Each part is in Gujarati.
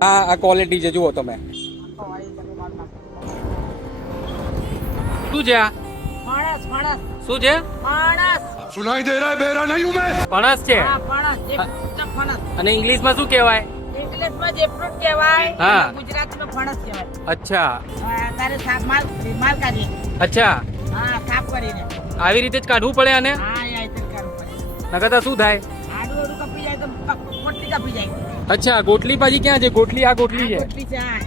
આ ક્વોલિટી છે, જુઓ તમે. શું છે આ? શું છે? સુનાઈ દે રહા હે, બેરા નહીં હું મેં. ફણસ છે. અને ઇંગ્લિશમાં શું કહેવાય? ઇંગ્લિશમાં જેફ્રૂટ કહેવાય, હા. ગુજરાતીમાં ફણસ કહેવાય. અચ્છા તારે માલ કાઢીએ. અચ્છા, હા, સાફ કરીને. આવી રીતે જ કાઢવું પડે આને? હા, એ રીતે જ કાઢવું પડે. નકર તો શું થાય? આડું આડું કપી જાય તો પોટલી કપી જાય. અચ્છા, ગોટલી પાછી ક્યાં છે? ગોટલી આ ગોટલી છે. પોટલી છે, હા.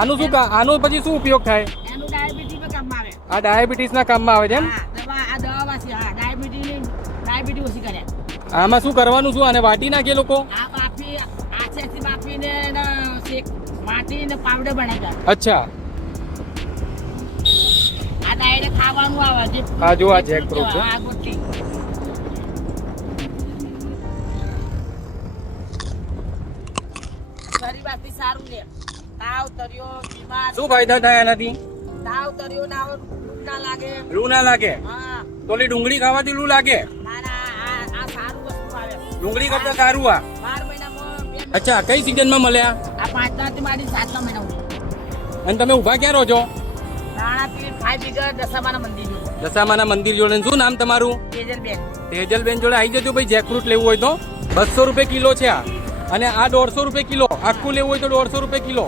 આનું શું આનો પછી શું ઉપયોગ થાય? એનું ડાયાબિટીસમાં કામમાં આવે. આ ડાયાબિટીસના કામમાં આવે છે એમ? હા, આ દવા વાસી, હા, ડાયાબિટી ઓછી કરે. આમાં શું કરવાનું? શું આને વાટી નાખે લોકો? આ બાફી, આછેથી બાફીને શેક માટીને પાવડર બનાવી દે. અચ્છા, આ ડાયરેક્ટ ખાવાનું આવે છે. આ જો આ જેકફ્રૂટ છે. આ ગોટલી. શરીરમાંથી સારું રે. તાવ તર્યો, બીમાર. શું ફાયદા થાય આનાથી? તાવ તર્યો ના હોય, ના લાગે. લૂ ના લાગે? હા, તો ઓલી ડુંગળી ખાવાથી લૂ લાગે? ના ના, આ સારું વસ્તુ આવે. ડુંગળી કરતા સારું આ. 12 મહિનામાં 2 મહિના. અચ્છા, કઈ સિઝનમાં મળ્યા? આ 5 થી માંડી 7 મહિના સુધી. અને તમે ઊભા ક્યાં રહો છો? રાણાપીર 5 વીઘા દશામાના મંદિર જોડે. દશામાના મંદિર જોડે. શું નામ તમારું? તેજલબેન. તેજલબેન જોડે આવી જજો ભાઈ. જેકફ્રૂટ લેવું હોય તો 200 રૂપિયા કિલો છે આ. અને આ 150 રૂપિયા કિલો. આખું લેવું હોય તો 150 રૂપિયા કિલો.